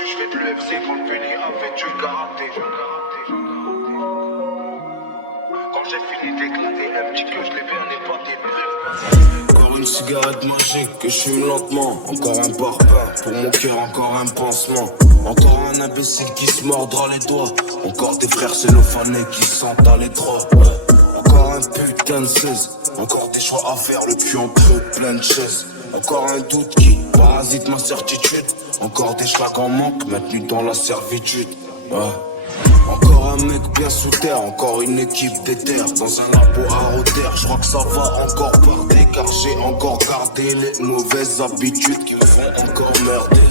juge fait de l'UFC quand le béni a fait du karaté. Quand j'ai fini d'éclater, elle me dit que je l'ai bien épaté. Encore une cigarette magique que je fume lentement. Encore un parpaing, pour mon cœur encore un pansement. Encore un imbécile qui se mordra les doigts. Encore des frères cellophanés qui sentent à l'étroit. Encore un putain de 16. Encore des choix à faire, le cul en creux, plein de chaises. Encore un doute qui parasite ma certitude. Encore des schlags en manque, maintenus dans la servitude. Encore un mec bien sous terre, encore une équipe d'éther. Dans un labo à terre, je crois que ça va encore parler. Car j'ai encore gardé les mauvaises habitudes qui me font encore merder.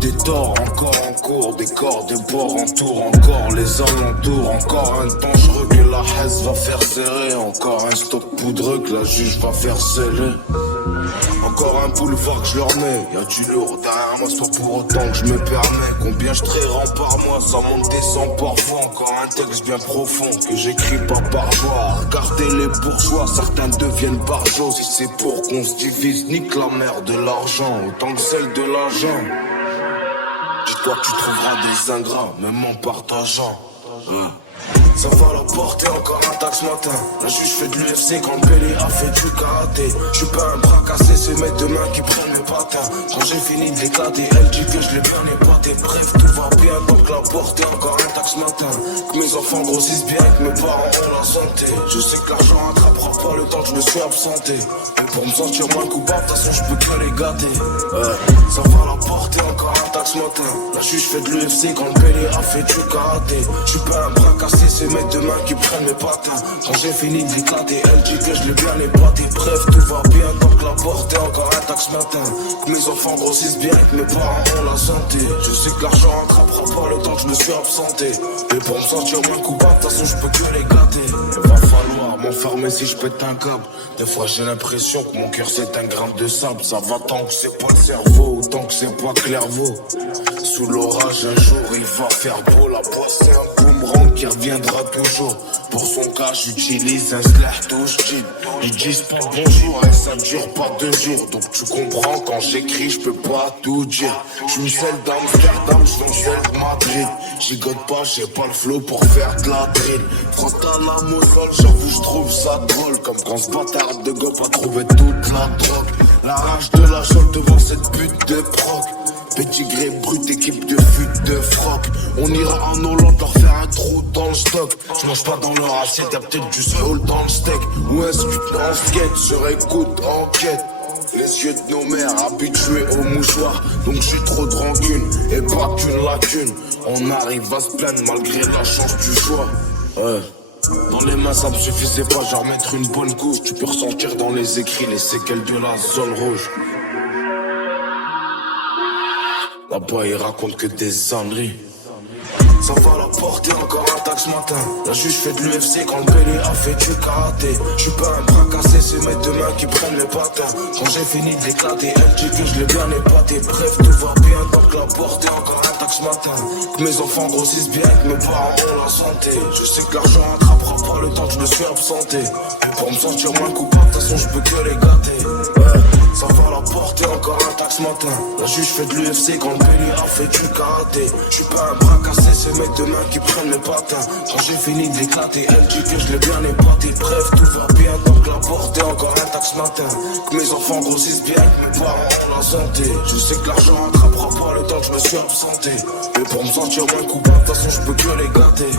Des torts encore en cours, des corps, des bords en tour. Encore les alentours, encore un dangereux que la haisse va faire serrer. Encore un stock poudreux que la juge va faire sceller. Encore un boulevard que je leur mets, y'a du lourd derrière moi, c'est pas pour autant que je me permets. Combien je rends par mois, ça monte descend parfois. Encore un texte bien profond que j'écris pas par joie. Regardez les bourgeois, certains deviennent barjots. Si c'est pour qu'on se divise, nique la mère de l'argent autant que celle de l'agent. Dis-toi que tu trouveras des ingrats, même en partageant. Ça va la porter, encore un taxe matin. La juge fait de l'UFC quand le Pelé a fait du karaté. J'suis pas un bras cassé, c'est mes deux mains qui prennent mes patins. Quand j'ai fini de l'éclater, elle dit que je l'ai bien épaté. Bref, tout va bien, donc la porter, encore un taxe matin. Que mes enfants grossissent bien, que mes parents ont la santé. Je sais que l'argent attrapera pas le temps que je me suis absenté. Et pour me sentir moins coupable, de toute façon je peux que les gâter. Ça va la porter, encore un taxe matin. La juge fait de l'UFC quand le Pelé a fait du karaté. J'suis pas un bras cassé, c'est mes deux mains qui prennent mes patins. Quand j'ai fini d'éclater, elle dit que je l'ai bien épaté. Bref, tout va bien, donc la portée, encore un taxe matin. Que mes enfants grossissent bien, que mes parents ont la santé. Je sais que l'argent rattrapera pas le temps que je me suis absenté. Et pour me sentir moins coupable, de toute façon je peux que les gâter. Il va falloir m'enfermer si je pète un câble. Des fois j'ai l'impression que mon cœur c'est un grain de sable. Ça va tant que c'est pas le cerveau, tant que c'est pas Clairvaux. Sous l'orage un jour il va faire beau. La poisse c'est un boomerang qui reviendra toujours. Pour son cas j'utilise un slash touche jean. Ils disent pas bonjour et ça dure pas 2 jours. Donc tu comprends quand j'écris je peux pas tout dire. J'suis celle d'Amsterdam, j'suis celle de Madrid. J'igode pas, j'ai pas le flow pour faire de la drill. Quand t'as la mosole, j'avoue j'trouve ça drôle. Comme quand ce bâtard de gueule a trouvé toute la drogue. La rage de la chole devant cette pute de proc. Petit gré brut, équipe de fut de froc. On ira en Hollande leur faire un trou dans le stock. Je mange pas dans leur assiette, y'a peut-être du soul dans le steak. Ou est-ce que en skate, je réécoute enquête. Les yeux de nos mères habitués aux mouchoirs. Donc j'ai trop de rancune et pas qu'une lacune. On arrive à se plaindre malgré la chance du choix. Dans les mains ça me suffisait pas, genre mettre une bonne couche. Tu peux ressentir dans les écrits les séquelles de la zone rouge. Là-bas il raconte que des âneries. Ça va la porter, encore un taxe matin. La juge fait de l'UFC quand le Pelé a fait du karaté. J'suis pas un bras cassé, c'est mes deux mains qui prennent les patins. Quand j'ai fini d'éclater, elle dit que je l'ai bien épaté. Bref, tout va bien, donc la porter, encore un taxe matin. Que mes enfants grossissent bien, que mes parents ont la santé. Je sais que l'argent attrapera pas le temps que je me suis absenté. Et pour me sentir moins coupable, de toute façon je peux que les gâter. Ça va la porter, encore un taxe matin. La juge fait de l'UFC quand le Pelé a fait du karaté. J'suis pas un bras cassé, c'est mes deux mains qui prennent mes patins. Quand j'ai fini d'éclater, elle dit que je l'ai bien épaté. Bref, tout va bien, donc la porter, encore un taxe matin. Que mes enfants grossissent bien, que mes parents ont la santé. Je sais que l'argent rattrapera pas le temps que je me suis absenté. Et pour me sentir moins coupable, de toute façon je peux que les gâter.